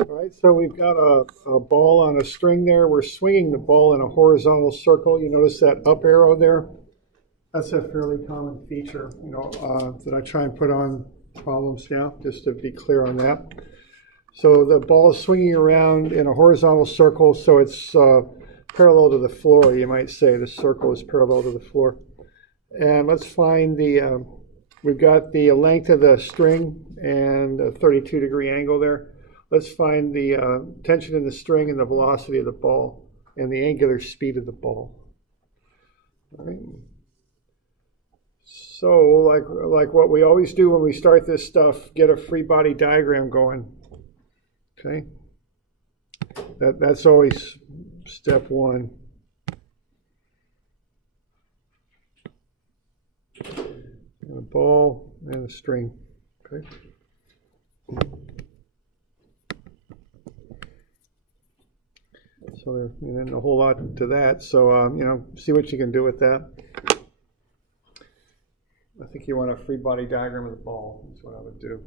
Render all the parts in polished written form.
All right, so we've got a ball on a string there. We're swinging the ball in a horizontal circle. You notice that up arrow there? That's a fairly common feature, that I try and put on problems now, just to be clear on that. So the ball is swinging around in a horizontal circle, so it's parallel to the floor, you might say. The circle is parallel to the floor. And let's find we've got the length of the string and a 32-degree angle there. Let's find the tension in the string and the velocity of the ball and the angular speed of the ball. All right. So, like what we always do when we start this stuff, get a free body diagram going. Okay. That's always step one. And a ball and a string. Okay. So there isn't a whole lot to that. So see what you can do with that. I think you want a free body diagram of the ball. That's what I would do.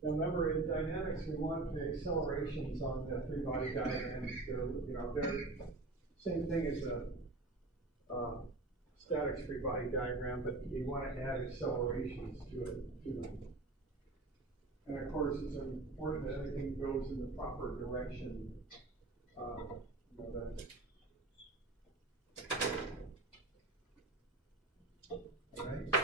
Now remember, in dynamics, we want the accelerations on the free body diagrams. They're same thing as a statics free body diagram, but you want to add accelerations to them. And of course, it's important that everything goes in the proper direction. All right.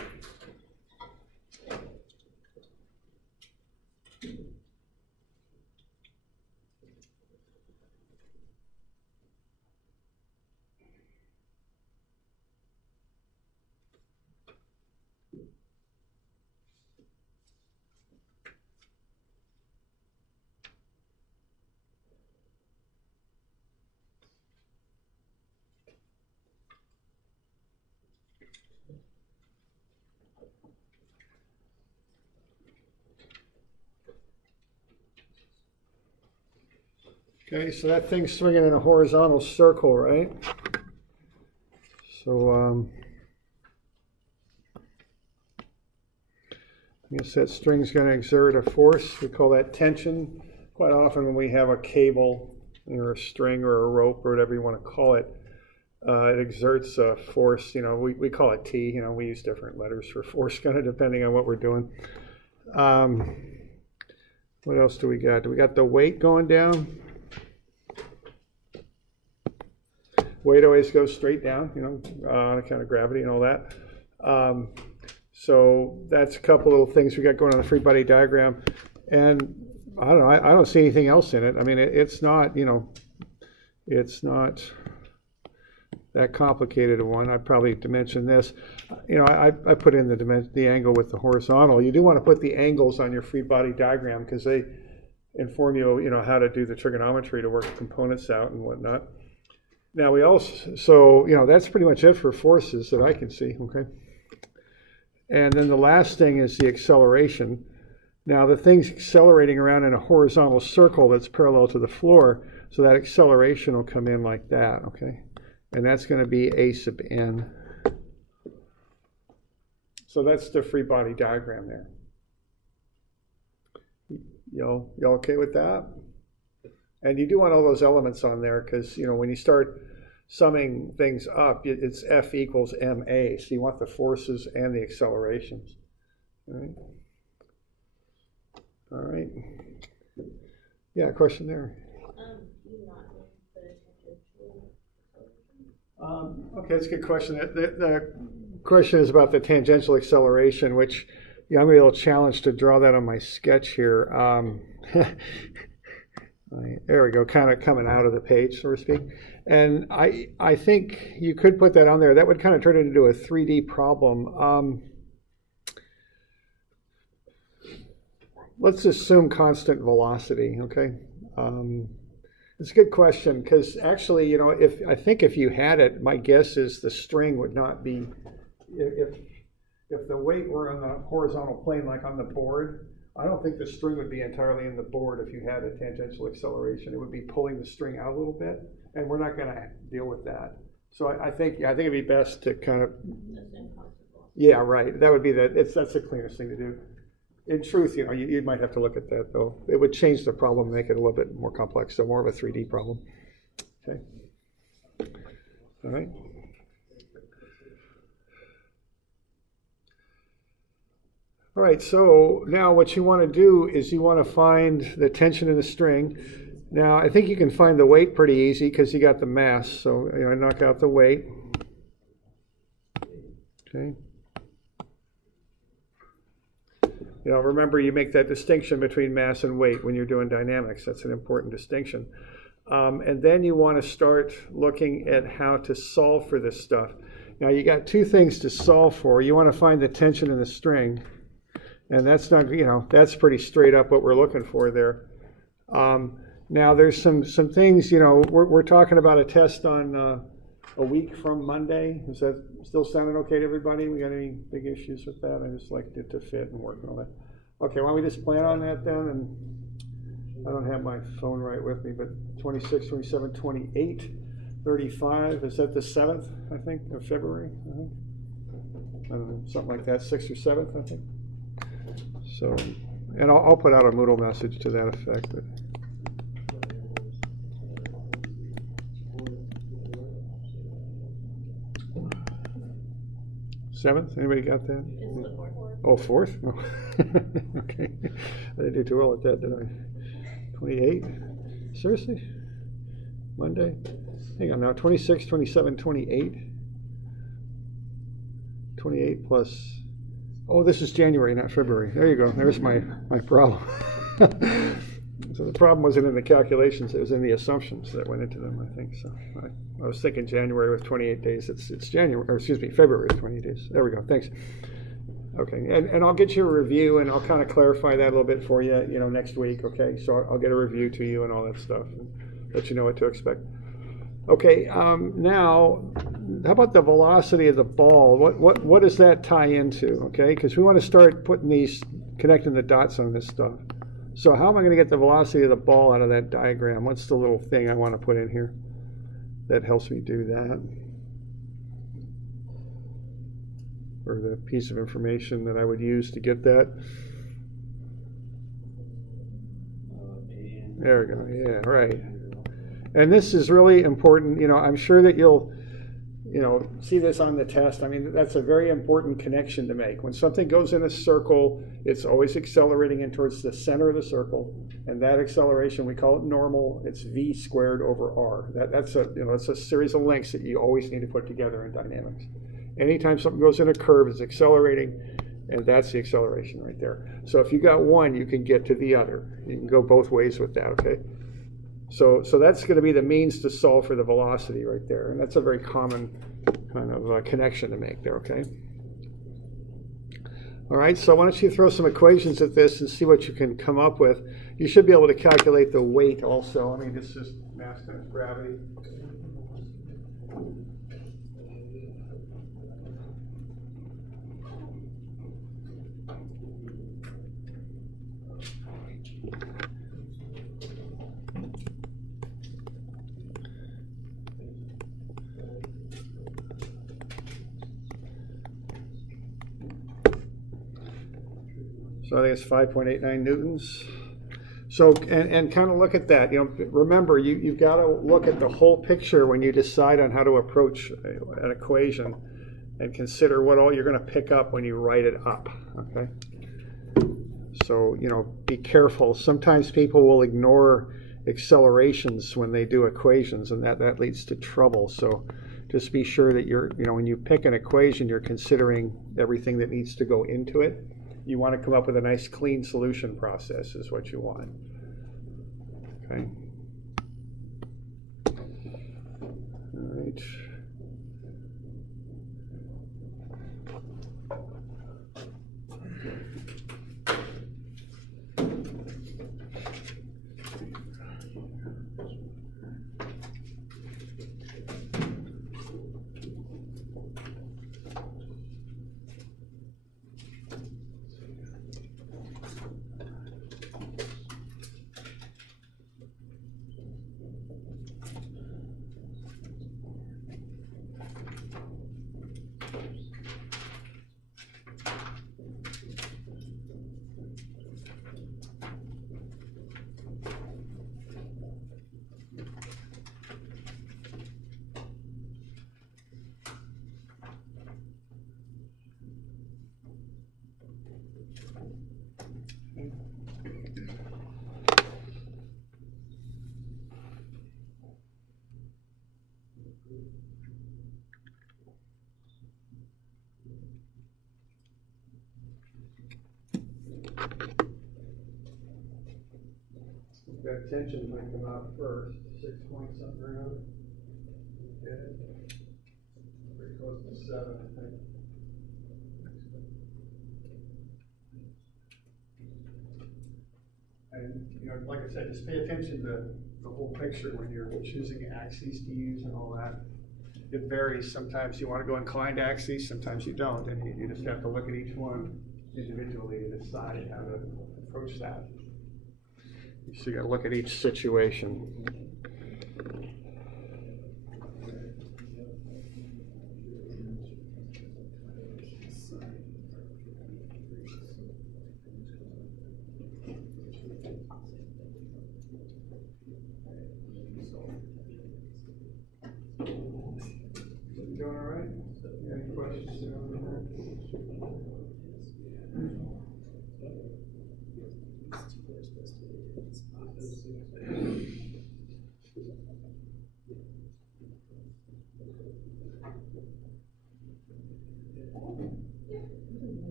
Okay, so that thing's swinging in a horizontal circle, right? So I guess that string's going to exert a force. We call that tension. Quite often when we have a cable or a string or a rope or whatever you want to call it, it exerts a force. We call it T. We use different letters for force, kind of depending on what we're doing. What else do we got? Do we got the weight going down? Weight always goes straight down, on account of gravity and all that. So that's a couple little things we got going on the free body diagram. And I don't know, I don't see anything else in it. I mean, it's not, it's not that complicated a one. I probably dimension this. I put in the angle with the horizontal. You do want to put the angles on your free body diagram because they inform you, how to do the trigonometry to work components out and whatnot. Now we also, so, that's pretty much it for forces that I can see, okay? And then the last thing is the acceleration. Now the thing's accelerating around in a horizontal circle that's parallel to the floor, so that acceleration will come in like that, okay? And that's going to be A sub n. So that's the free body diagram there. Y'all okay with that? And you do want all those elements on there because, when you start summing things up, it's F equals ma. So you want the forces and the accelerations. All right. All right. Yeah, question there. Okay, that's a good question. The question is about the tangential acceleration, which I'm going to be a little challenged to draw that on my sketch here. There we go, kind of coming out of the page, so to speak. And I think you could put that on there. That would kind of turn it into a 3D problem. let's assume constant velocity, okay? It's a good question, because actually, you know, I think if you had it, my guess is the string would not be, if the weight were on the horizontal plane, like on the board, I don't think the string would be entirely in the board if you had a tangential acceleration. It would be pulling the string out a little bit, and we're not going to deal with that. So I think it'd be best to kind of, yeah, right. That would be that's the cleanest thing to do. In truth, you know, you might have to look at that, though. It would change the problem, make it a little bit more complex, so more of a 3D problem. Okay. All right. All right, so now what you want to do is you want to find the tension in the string. Now, I think you can find the weight pretty easy because you got the mass. So, you know, knock out the weight. Okay. You know, remember, you make that distinction between mass and weight when you're doing dynamics. That's an important distinction. And then you want to start looking at how to solve for this stuff. Now, you got two things to solve for. You want to find the tension in the string. And that's not, you know, that's pretty straight up what we're looking for there. Now, there's some things, you know, we're talking about a test on a week from Monday. Is that still sounding okay to everybody? We got any big issues with that? I just like it to fit and work and all that. Okay, why don't we just plan on that then? And I don't have my phone right with me, but 26, 27, 28, 35. Is that the 7th, I think, of February? I don't know, something like that, 6th or 7th, I think. So, and I'll put out a Moodle message to that effect. But. Seventh? Anybody got that? Oh, 4th? Oh. Okay. I didn't do too well at that, did I? 28? Seriously? Monday? Hang on now. 26, 27, 28? 28 plus... Oh, this is January, not February. There you go. There's my problem. So the problem wasn't in the calculations. It was in the assumptions that went into them, I think. So I was thinking January with 28 days. It's January, or excuse me, February with 28 days. There we go. Thanks. Okay, and I'll get you a review, and I'll kind of clarify that a little bit for you, you know, next week. Okay, so I'll get a review to you and all that stuff, and let you know what to expect. Okay, now, how about the velocity of the ball? What does that tie into, okay? Because we want to start connecting the dots on this stuff. So how am I going to get the velocity of the ball out of that diagram? What's the little thing I want to put in here that helps me do that? Or the piece of information that I would use to get that? There we go, yeah, right. And this is really important. You know, I'm sure that you'll, you know, see this on the test. I mean, that's a very important connection to make. When something goes in a circle, it's always accelerating in towards the center of the circle. And that acceleration, we call it normal. It's v squared over r. That's a series of lengths that you always need to put together in dynamics. Anytime something goes in a curve, it's accelerating, and that's the acceleration right there. So if you got one, you can get to the other. You can go both ways with that, okay? So that's going to be the means to solve for the velocity right there. And that's a very common kind of connection to make there, okay? All right, so why don't you throw some equations at this and see what you can come up with. You should be able to calculate the weight also. I mean, this is mass times gravity. So I think it's 5.89 newtons. So, and kind of look at that. You know, remember, you've got to look at the whole picture when you decide on how to approach an equation, and consider what all you're going to pick up when you write it up, okay? So, you know, be careful. Sometimes people will ignore accelerations when they do equations, and that leads to trouble. So just be sure that you know, when you pick an equation, you're considering everything that needs to go into it. You want to come up with a nice clean solution process is what you want. Okay. All right. That tension might come out first, 6 point something or other. Okay. Pretty close to 7, I think. And, you know, like I said, just pay attention to the whole picture when you're choosing axes to use and all that. It varies. Sometimes you want to go inclined axes, sometimes you don't, and you just have to look at each one individually to decide how to approach that. So you got to look at each situation. You doing all right? Any questions?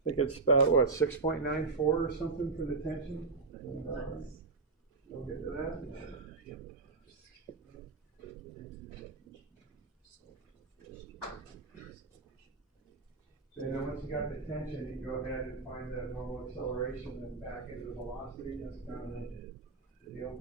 I think it's about, what, 6.94 or something for the tension? We'll get to that. Yep. So then once you got the tension, you go ahead and find the normal acceleration and back into the velocity. That's kind of the deal.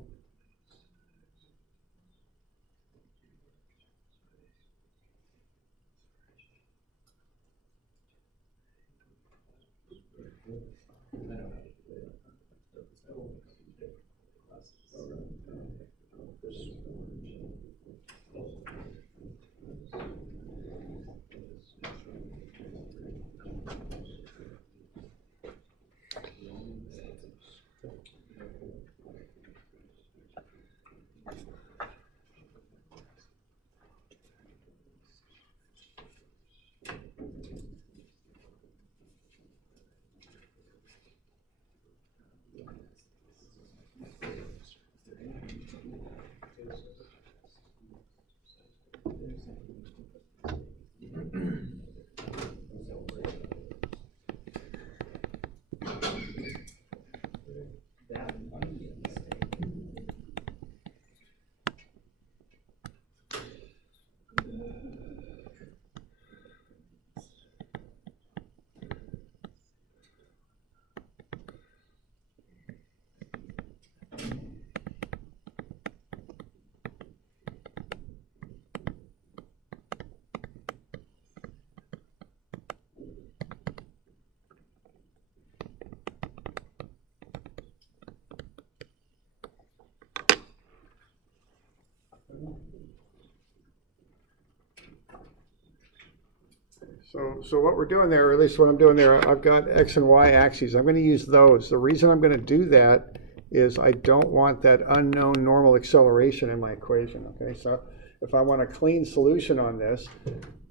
So what we're doing there, or at least what I'm doing there, I've got X and Y axes. I'm going to use those. The reason I'm going to do that is I don't want that unknown normal acceleration in my equation. Okay, so if I want a clean solution on this,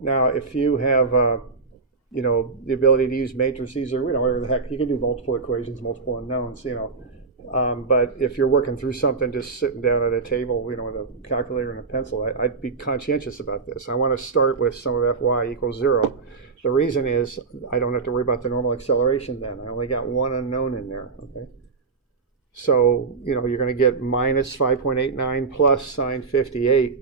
now if you have, you know, the ability to use matrices or, you know, whatever the heck, you can do multiple equations, multiple unknowns, you know. But if you're working through something, just sitting down at a table, you know, with a calculator and a pencil, I'd be conscientious about this. I want to start with some of Fy equals 0. The reason is I don't have to worry about the normal acceleration then. I only got one unknown in there, okay? So, you know, you're going to get minus 5.89 plus sine 58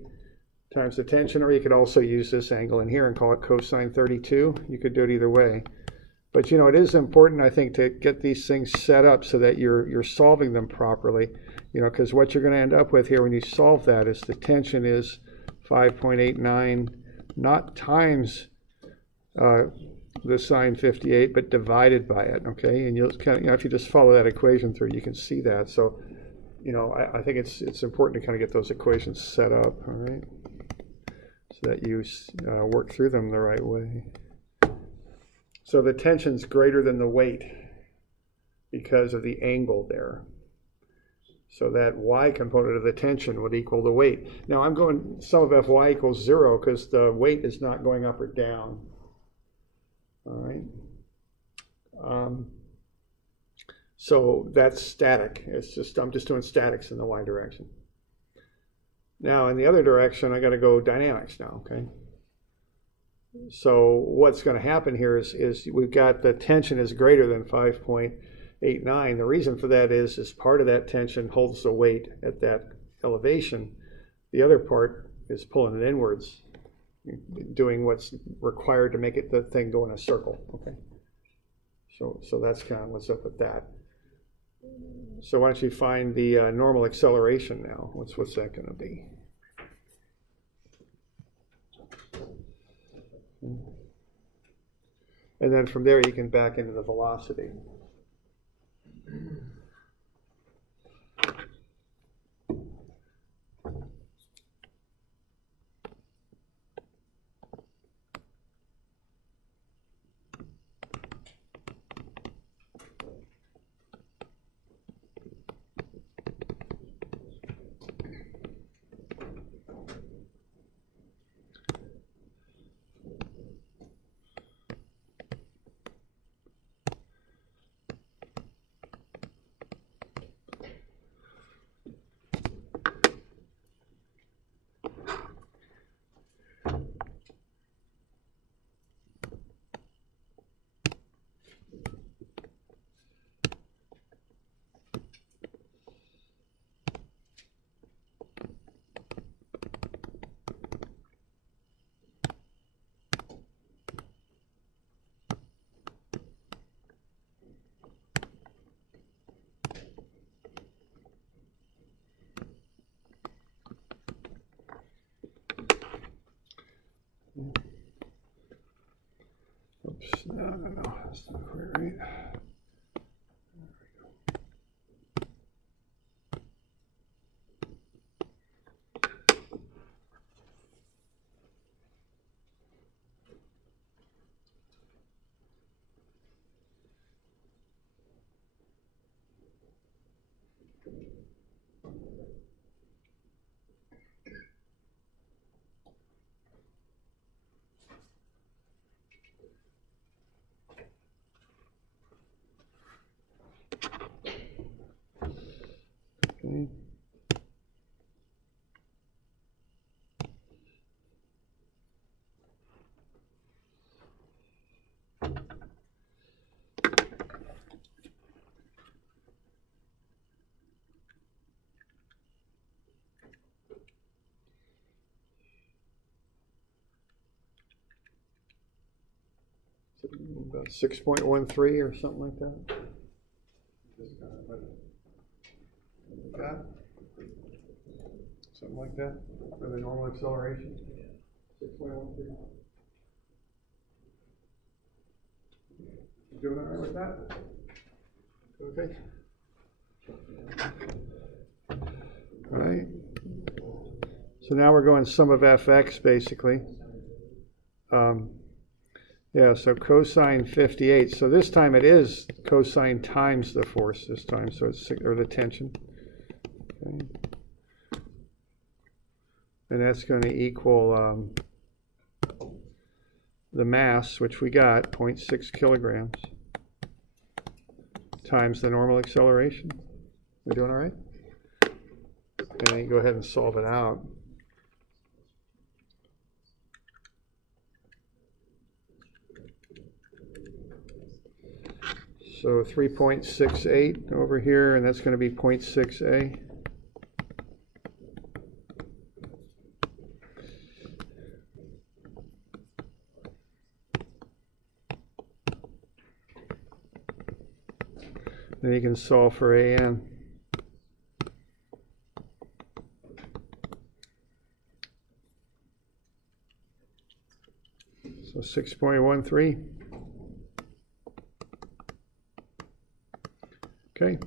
times the tension, or you could also use this angle in here and call it cosine 32. You could do it either way. But, you know, it is important, I think, to get these things set up so that you're solving them properly, you know, because what you're going to end up with here when you solve that is the tension is 5.89, not times the sine 58, but divided by it, okay? And you'll kind of, you know, if you just follow that equation through, you can see that. So, you know, I think it's important to kind of get those equations set up, all right, so that you work through them the right way. So the tension's greater than the weight because of the angle there. So that y component of the tension would equal the weight. Now I'm going sum of Fy equals 0 because the weight is not going up or down. All right. So that's static. It's just, I'm just doing statics in the y direction. Now in the other direction, I got to go dynamics now, okay? So what's going to happen here is we've got the tension is greater than 5.89. The reason for that is part of that tension holds the weight at that elevation. The other part is pulling it inwards, doing what's required to make it the thing go in a circle, okay? So that's kind of what's up with that. So why don't you find the normal acceleration now? What's that going to be? And then from there you can back into the velocity. Oops, no, that's not quite right. Okay. About 6.13 or something like that. Something like that for the normal acceleration. 6.13. You doing all right with that? Okay. All right. So now we're going sum of fx basically. Yeah, so cosine 58. So this time it is cosine times the force this time, so it's, or the tension. Okay. And that's going to equal the mass, which we got, 0.6 kilograms, times the normal acceleration. We doing all right? And then you go ahead and solve it out. So 3.68 over here, and that's going to be 0.6a. Then you can solve for an. So 6.13. Okay.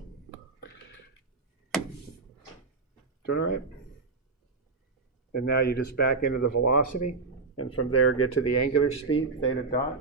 Doing all right? And now you just back into the velocity, and from there get to the angular speed, theta dot.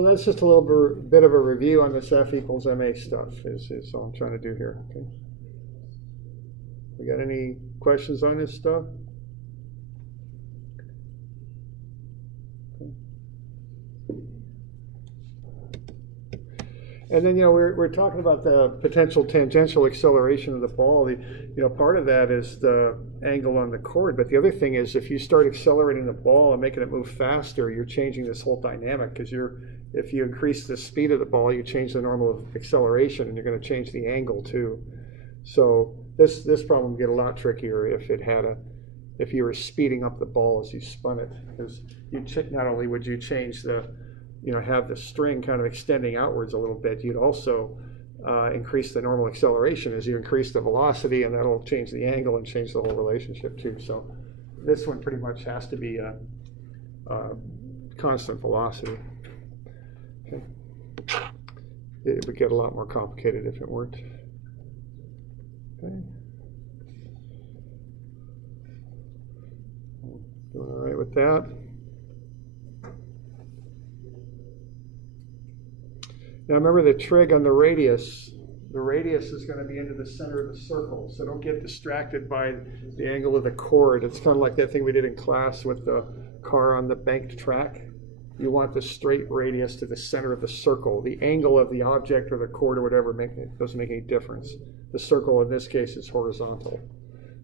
So that's just a little bit of a review on this F equals MA stuff is all I'm trying to do here. Okay. We got any questions on this stuff? Okay. And then, we're talking about the potential tangential acceleration of the ball. Part of that is the angle on the cord, but the other thing is if you start accelerating the ball and making it move faster, you're changing this whole dynamic, because if you increase the speed of the ball, you change the normal acceleration, and you're going to change the angle too. So this problem would get a lot trickier if you were speeding up the ball as you spun it, because not only would you change have the string kind of extending outwards a little bit, you'd also increase the normal acceleration as you increase the velocity, and that'll change the angle and change the whole relationship too. So this one pretty much has to be a constant velocity. Okay. It would get a lot more complicated if it weren't. Okay. Doing all right with that. Now remember the trig on the radius. The radius is going to be into the center of the circle, so don't get distracted by the angle of the cord. It's kind of like that thing we did in class with the car on the banked track. You want the straight radius to the center of the circle. The angle of the object or the cord or whatever doesn't make any difference. The circle in this case is horizontal.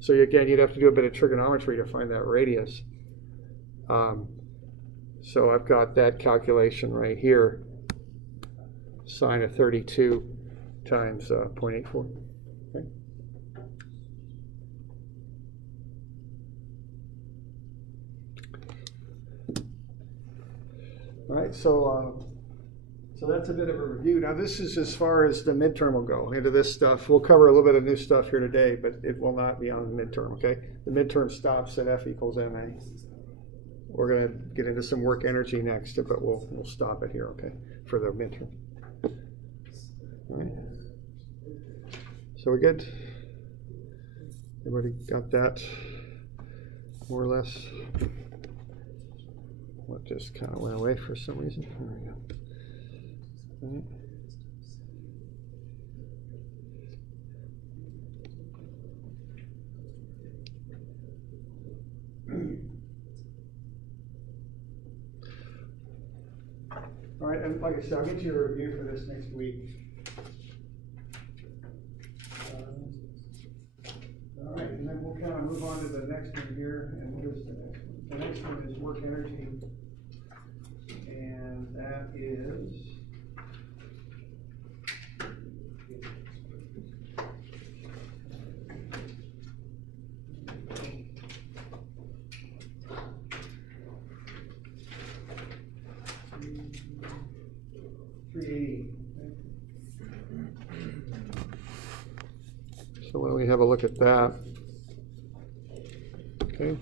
So again, you'd have to do a bit of trigonometry to find that radius. So I've got that calculation right here. Sine of 32 times 0.84. Okay. All right, so that's a bit of a review. Now this is as far as the midterm will go into this stuff. We'll cover a little bit of new stuff here today, but it will not be on the midterm, okay? The midterm stops at F equals MA. We're going to get into some work energy next, but we'll stop it here, okay, for the midterm. All right. So we're good? Everybody got that more or less? What just kind of went away for some reason? There we go. All right. All right, and like I said, I'll get you a review for this next week. All right, and then we'll kind of move on to the next one here. And what is the next one? The next one is work energy. And that is $380. So why don't we have a look at that? Okay.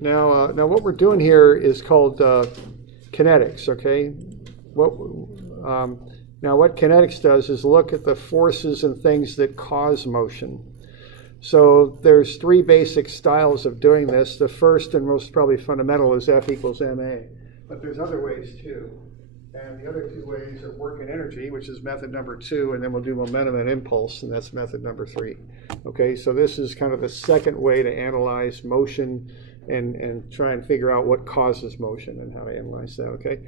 Now what we're doing here is called kinetics. Okay. Now what kinetics does is look at the forces and things that cause motion. So there's three basic styles of doing this. The first and most probably fundamental is F equals ma, but there's other ways too. And the other two ways are work and energy, which is method number 2, and then we'll do momentum and impulse, and that's method number 3. Okay, so this is kind of the second way to analyze motion and try and figure out what causes motion and how to analyze that, okay?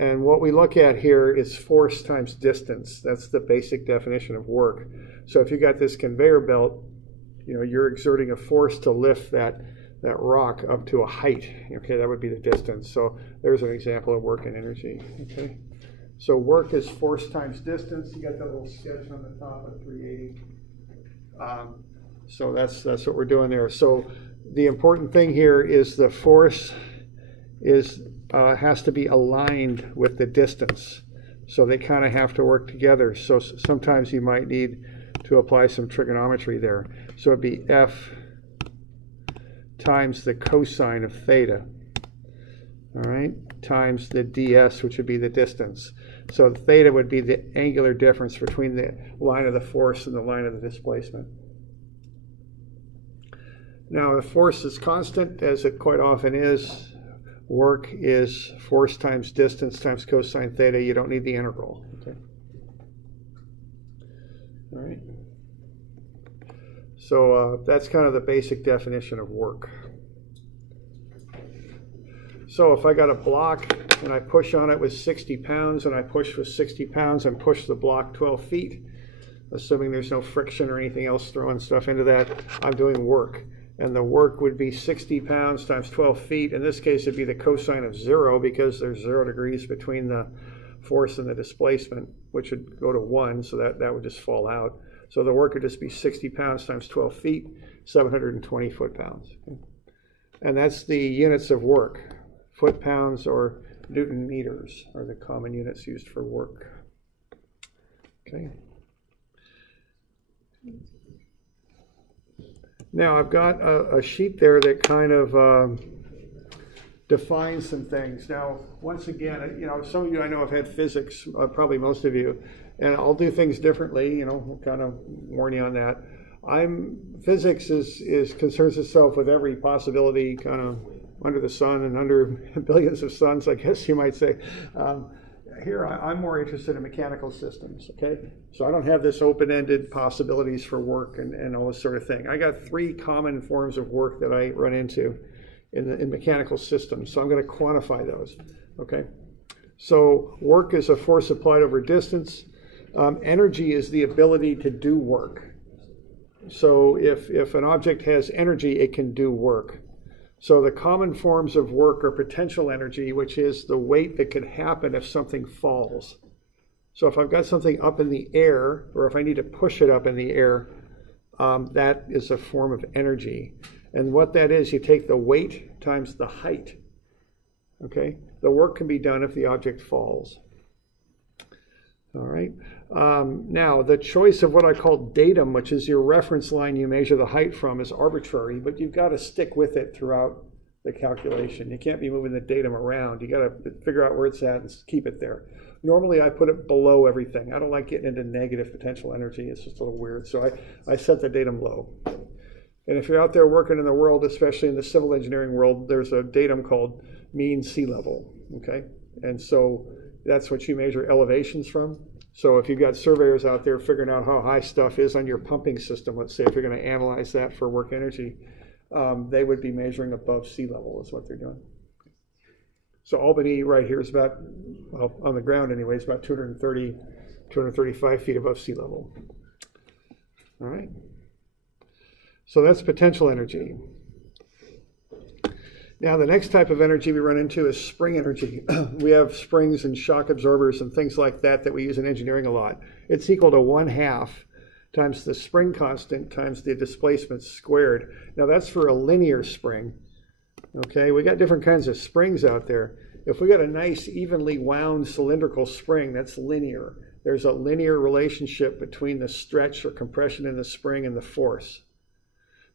And what we look at here is force times distance. That's the basic definition of work. So if you got this conveyor belt, you're exerting a force to lift that rock up to a height. Okay, that would be the distance. So there's an example of work and energy. Okay, so work is force times distance. You got that little sketch on the top of 380. So that's what we're doing there. So the important thing here is the force has to be aligned with the distance. So they kind of have to work together. So sometimes you might need to apply some trigonometry there. So it'd be F times the cosine of theta, all right, times the ds, which would be the distance. So theta would be the angular difference between the line of the force and the line of the displacement. Now, if force is constant, as it quite often is, work is force times distance times cosine theta. You don't need the integral. Okay. All right. So that's kind of the basic definition of work. So if I got a block and I push on it with 60 pounds and I push with 60 pounds and push the block 12 feet, assuming there's no friction or anything else throwing stuff into that, I'm doing work. And the work would be 60 pounds times 12 feet. In this case, it'd be the cosine of 0 because there's 0 degrees between the force and the displacement, which would go to 1, so that would just fall out. So the work would just be 60 pounds times 12 feet, 720 foot-pounds. Okay. And that's the units of work. Foot-pounds or Newton meters are the common units used for work. Okay. Now I've got a sheet there that kind of defines some things. Now, once again, you know, some of you I know have had physics, probably most of you, and I'll do things differently. You know, we'll kind of warn you on that. Physics concerns itself with every possibility kind of under the sun and under billions of suns, I guess you might say. Here, I'm more interested in mechanical systems, okay? So I don't have this open-ended possibilities for work and all this sort of thing. I got 3 common forms of work that I run into in mechanical systems, so I'm going to quantify those, okay? So work is a force applied over distance. Energy is the ability to do work. So if an object has energy, it can do work. So the common forms of work are potential energy, which is the weight that could happen if something falls. So if I've got something up in the air, or if I need to push it up in the air, that is a form of energy. And what that is, you take the weight times the height. Okay? The work can be done if the object falls. All right. Now, the choice of what I call datum, which is your reference line you measure the height from, is arbitrary, but you've got to stick with it throughout the calculation. You can't be moving the datum around. You got to figure out where it's at and keep it there. Normally, I put it below everything. I don't like getting into negative potential energy. It's just a little weird. So I set the datum low. And if you're out there working in the world, especially in the civil engineering world, there's a datum called mean sea level. Okay, and so that's what you measure elevations from. So if you've got surveyors out there figuring out how high stuff is on your pumping system, let's say if you're going to analyze that for work energy, they would be measuring above sea level is what they're doing. So Albany right here is about, well, on the ground anyway, it's about 235 feet above sea level. All right. So that's potential energy. Now, the next type of energy we run into is spring energy. We have springs and shock absorbers and things like that we use in engineering a lot. It's equal to 1/2 times the spring constant times the displacement squared. Now, that's for a linear spring. Okay, we got different kinds of springs out there. If we got a nice, evenly wound cylindrical spring, that's linear. There's a linear relationship between the stretch or compression in the spring and the force.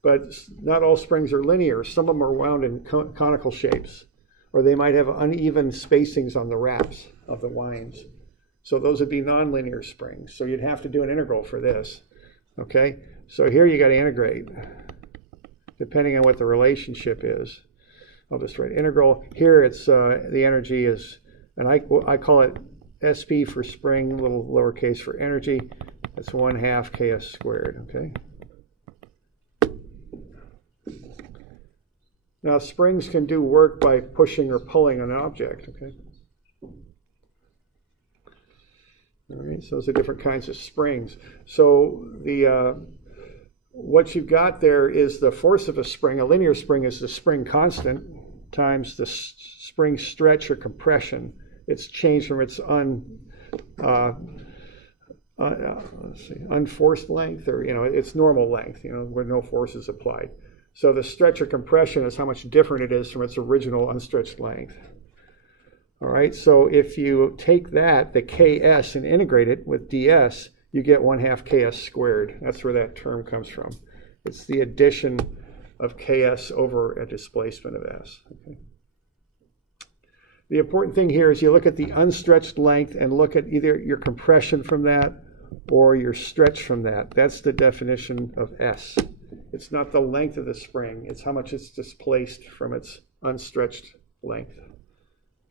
But not all springs are linear. Some of them are wound in conical shapes, or they might have uneven spacings on the wraps of the winds. So those would be nonlinear springs. So you'd have to do an integral for this. Okay, so here you got to integrate, depending on what the relationship is. I'll just write integral. Here it's the energy is, and I call it SP for spring, little lowercase for energy. That's 1/2 KS squared. Okay. Now, springs can do work by pushing or pulling an object, okay? All right, so those are different kinds of springs. So what you've got there is the force of a spring. A linear spring is the spring constant times the spring stretch or compression. It's changed from its unforced length, or, its normal length, where no force is applied. So the stretch or compression is how much different it is from its original unstretched length. All right, so if you take that, the Ks, and integrate it with ds, you get 1/2 Ks squared. That's where that term comes from. It's the addition of Ks over a displacement of s. Okay. The important thing here is you look at the unstretched length and look at either your compression from that or your stretch from that. That's the definition of s. It's not the length of the spring, it's how much it's displaced from its unstretched length.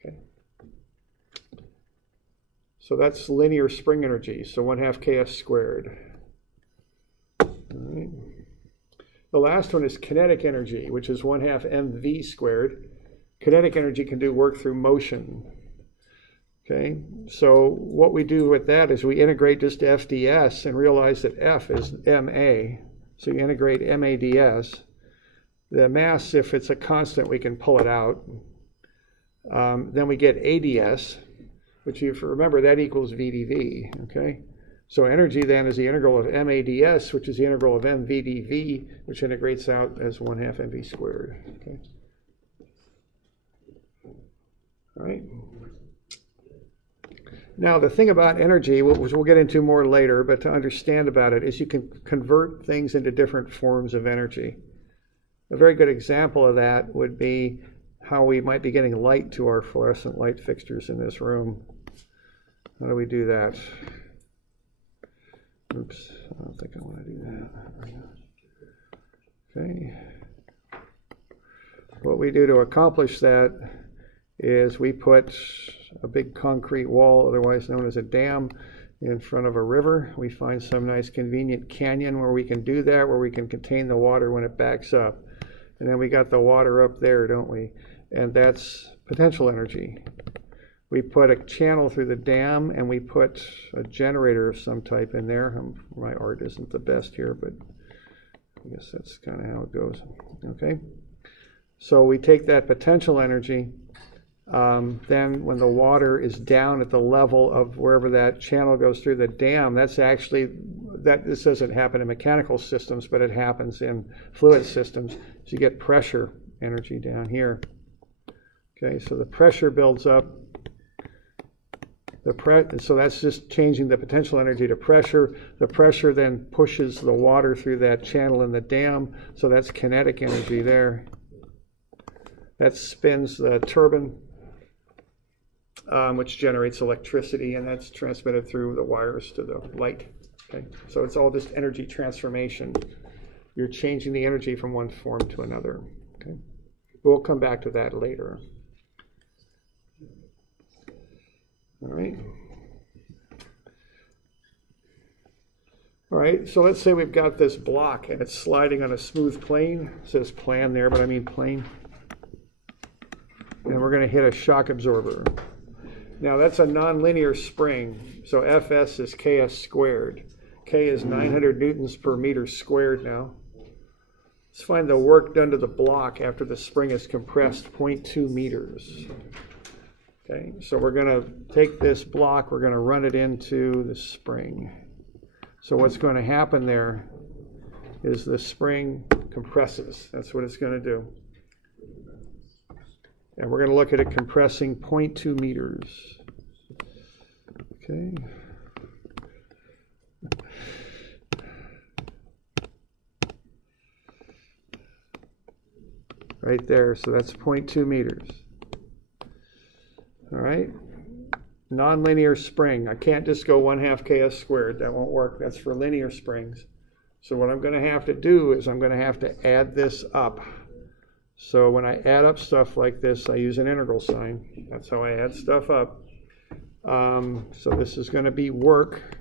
Okay. So that's linear spring energy, so 1/2 kS squared. All right. The last one is kinetic energy, which is 1/2 mv squared. Kinetic energy can do work through motion. Okay, so what we do with that is we integrate just FDS and realize that F is MA. So you integrate MADS. The mass, if it's a constant, we can pull it out. Then we get ADS, which if you remember, that equals VdV. Okay, so energy then is the integral of MADS, which is the integral of MVdV, which integrates out as 1/2 mv squared. Okay. All right. Now, the thing about energy, which we'll get into more later, but to understand about it, is you can convert things into different forms of energy. A very good example of that would be how we might be getting light to our fluorescent light fixtures in this room. How do we do that? Oops, I don't think I want to do that right now. Okay. What we do to accomplish that is we put a big concrete wall, otherwise known as a dam, in front of a river. We find some nice convenient canyon where we can do that, where we can contain the water when it backs up. And then we got the water up there, don't we? And that's potential energy. We put a channel through the dam, and we put a generator of some type in there. My art isn't the best here, but I guess that's kind of how it goes. Okay? So we take that potential energy. Then when the water is down at the level of wherever that channel goes through the dam, that's actually, this doesn't happen in mechanical systems, but it happens in fluid systems. So you get pressure energy down here. Okay, so the pressure builds up. So that's just changing the potential energy to pressure. The pressure then pushes the water through that channel in the dam. So that's kinetic energy there. That spins the turbine, which generates electricity, and that's transmitted through the wires to the light. Okay, so it's all just energy transformation. You're changing the energy from one form to another. Okay, but we'll come back to that later. All right. All right, so let's say we've got this block and it's sliding on a smooth plane. It says plan there, but I mean plane. And we're going to hit a shock absorber. Now that's a nonlinear spring, so Fs is Ks squared. K is 900 newtons per meter squared now. Let's find the work done to the block after the spring is compressed, 0.2 meters. Okay, so we're going to take this block, we're going to run it into the spring. So what's going to happen there is the spring compresses. That's what it's going to do. And we're going to look at it compressing 0.2 meters. Okay. Right there, so that's 0.2 meters. All right. Nonlinear spring. I can't just go 1/2 Ks squared. That won't work. That's for linear springs. So what I'm going to have to do is I'm going to have to add this up. So when I add up stuff like this, I use an integral sign. That's how I add stuff up. So this is going to be work.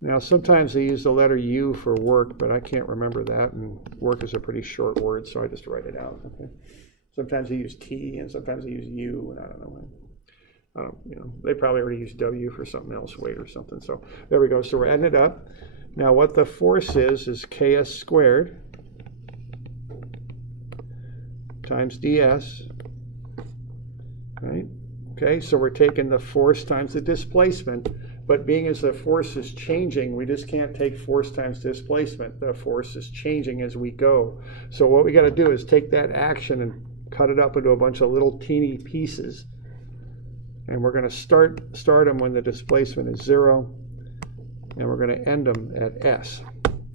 Now sometimes they use the letter U for work, but I can't remember that, and work is a pretty short word, so I just write it out. Okay. Sometimes they use T, and sometimes they use U, and I don't know. They probably already use W for something else, weight or something. So there we go. So we're adding it up. Now what the force is Ks squared times ds, right? Okay, so we're taking the force times the displacement, but being as the force is changing, we just can't take force times displacement. The force is changing as we go. So what we got to do is take that action and cut it up into a bunch of little teeny pieces. And we're going to start them when the displacement is 0, and we're going to end them at S.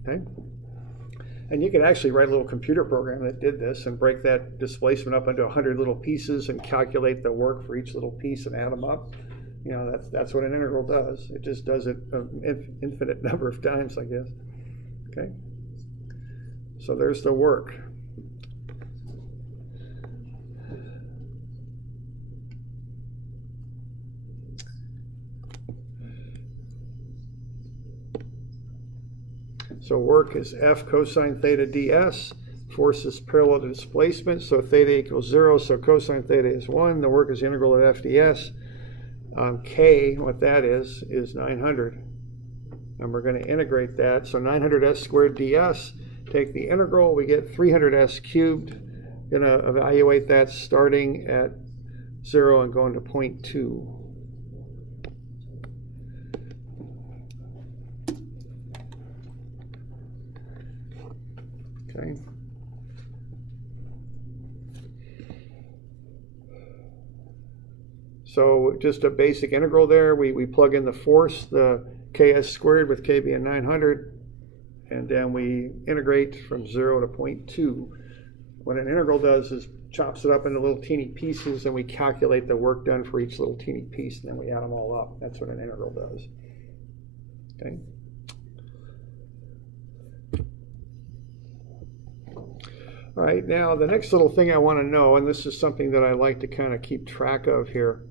Okay? And you could actually write a little computer program that did this and break that displacement up into 100 little pieces and calculate the work for each little piece and add them up. You know, that's what an integral does. It just does it an infinite number of times, I guess. Okay? So there's the work. So work is F cosine theta ds. Force is parallel to displacement, so theta equals 0, so cosine theta is 1. The work is integral of F ds. K, what that is 900. And we're going to integrate that. So 900s squared ds. Take the integral, we get 300s cubed. Going to evaluate that starting at 0 and going to 0.2. Okay. So just a basic integral there. We plug in the force, the ks squared with k being 900, and then we integrate from 0 to 0.2. What an integral does is chops it up into little teeny pieces, and we calculate the work done for each little teeny piece, and then we add them all up. That's what an integral does. Okay. All right, now the next little thing I want to know, and this is something that I like to kind of keep track of here,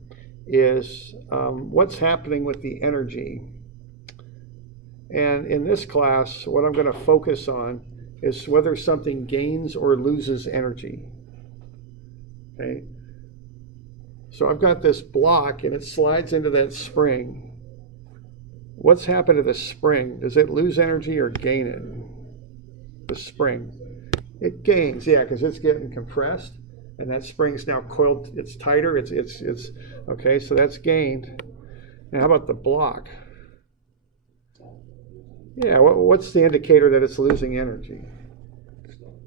is what's happening with the energy. And in this class, what I'm going to focus on is whether something gains or loses energy. Okay, so I've got this block and it slides into that spring. What's happened to the spring? Does it lose energy or gain it? The spring. It gains, yeah, because it's getting compressed, and that spring's now coiled. It's tighter. It's okay. So that's gained. Now, how about the block? Yeah, what's the indicator that it's losing energy?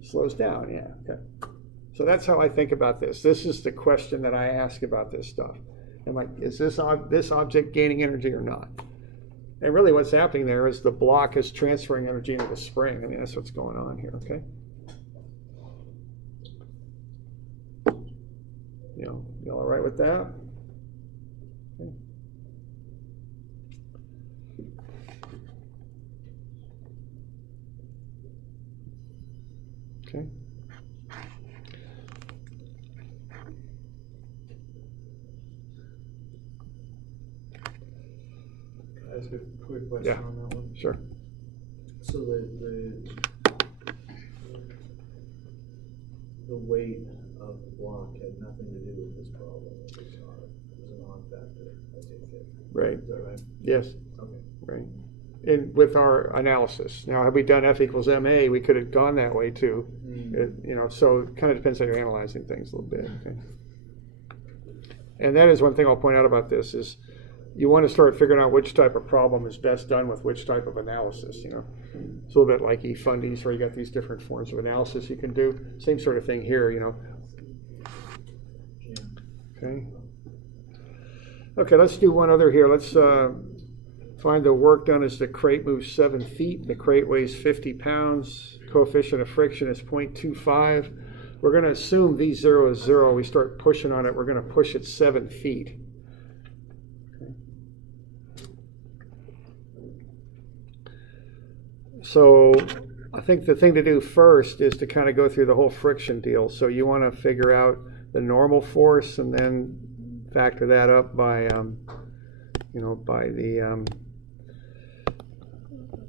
Slows down. Yeah. Okay. So that's how I think about this. This is the question that I ask about this stuff. I'm like, is this object gaining energy or not? And really, what's happening there is the block is transferring energy into the spring. I mean, that's what's going on here. Okay. You all right with that? Okay. Okay. Can I ask a quick question Yeah. on that one? Sure. So the weight of the block had nothing to do with this problem. It was a non-factor, I take it. Right. Is that right? Yes. Okay. Right. And with our analysis. Now, had we done F equals MA, we could have gone that way too. So it kind of depends how you're analyzing things a little bit. Okay. And that is one thing I'll point out about this is you want to start figuring out which type of problem is best done with which type of analysis. It's a little bit like E-fundies where you got these different forms of analysis you can do. Same sort of thing here, Okay. Okay, let's do one other here. Let's find the work done as the crate moves 7 feet. The crate weighs 50 pounds. Coefficient of friction is 0.25. We're going to assume V0 is 0. We start pushing on it. We're going to push it 7 feet. Okay. So I think the thing to do first is to kind of go through the whole friction deal. So you want to figure out the normal force and then factor that up by the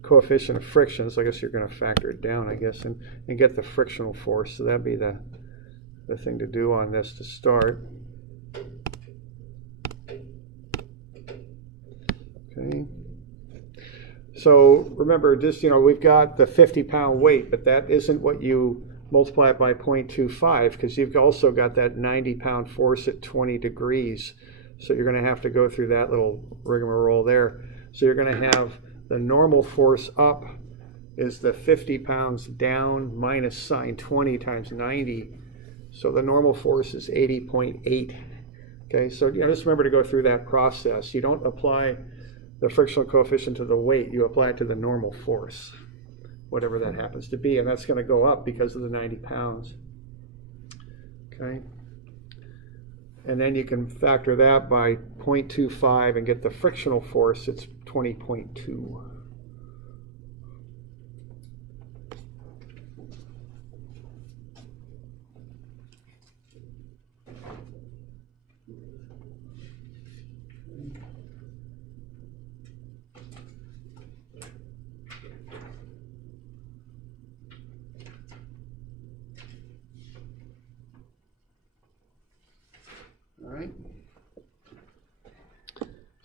coefficient of friction. So I guess you're going to factor it down, I guess, and get the frictional force. So that'd be the thing to do on this to start. Okay. So remember, just, we've got the 50-pound weight, but that isn't what you multiply it by 0.25, because you've also got that 90-pound force at 20 degrees. So you're going to have to go through that little rigmarole there. So you're going to have the normal force up is the 50 pounds down minus sine 20 times 90. So the normal force is 80.8. Okay, so just remember to go through that process. You don't apply the frictional coefficient to the weight, you apply it to the normal force, whatever that happens to be, and that's going to go up because of the 90 pounds. Okay, and then you can factor that by 0.25 and get the frictional force. It's 20.2.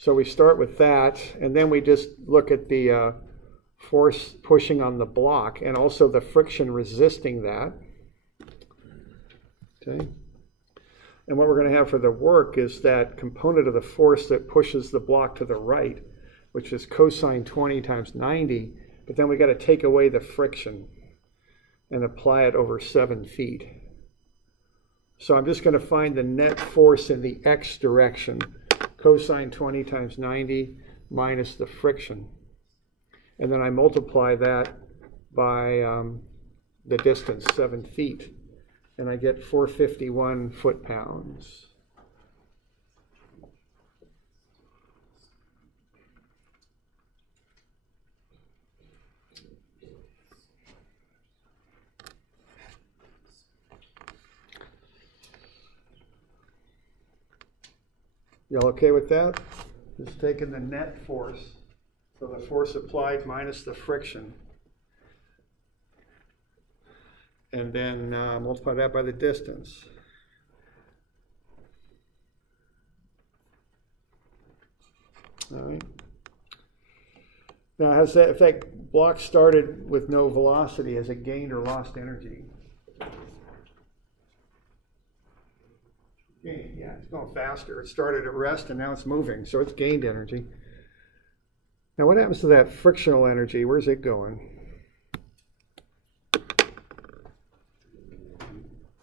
So we start with that, and then we just look at the force pushing on the block and also the friction resisting that. Okay. And what we're going to have for the work is that component of the force that pushes the block to the right, which is cosine 20 times 90, but then we got to take away the friction and apply it over 7 feet. So I'm just going to find the net force in the x direction, cosine 20 times 90 minus the friction. And then I multiply that by the distance, 7 feet, and I get 451 foot-pounds. Y'all okay with that? Just taking the net force, so the force applied minus the friction, and then multiply that by the distance. All right. Now, if that block started with no velocity, has it gained or lost energy? Gained, yeah, it's going faster. It started at rest and now it's moving, so it's gained energy. Now, what happens to that frictional energy? Where's it going?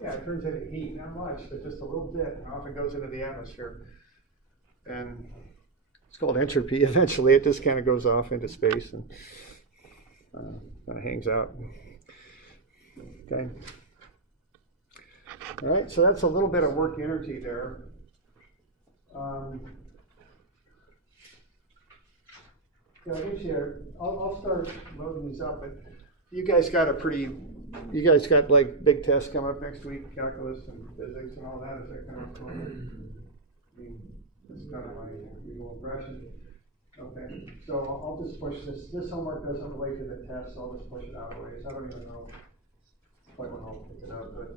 Yeah, it turns into heat, not much, but just a little bit. It often goes into the atmosphere. And it's called entropy. Eventually, it just kind of goes off into space and kind of hangs out. Okay. All right, so that's a little bit of work energy there. Yeah, I guess I'll start loading these up, but you guys got like big tests coming up next week, calculus and physics and all that. Is that kind of cool? I mean, that's kind of my usual impression. Okay, so I'll just push this. This homework doesn't relate to the test, so I'll just push it out of the way. So I don't even know quite when I'll pick it up, but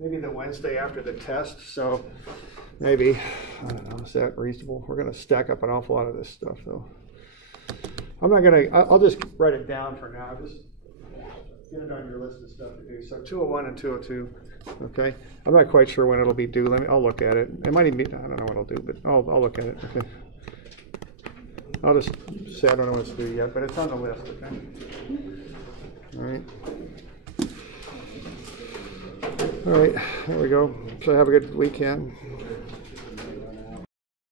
maybe the Wednesday after the test. So maybe, I don't know, is that reasonable? We're going to stack up an awful lot of this stuff, though. I'm not going to, I'll just write it down for now. Just get it on your list of stuff to do. So 201 and 202, okay? I'm not quite sure when it'll be due. I'll look at it. It might even be, I don't know what I'll do, but I'll look at it, okay? I'll just say I don't know what it's due yet, but it's on the list, okay? All right. All right, there we go. So have a good weekend.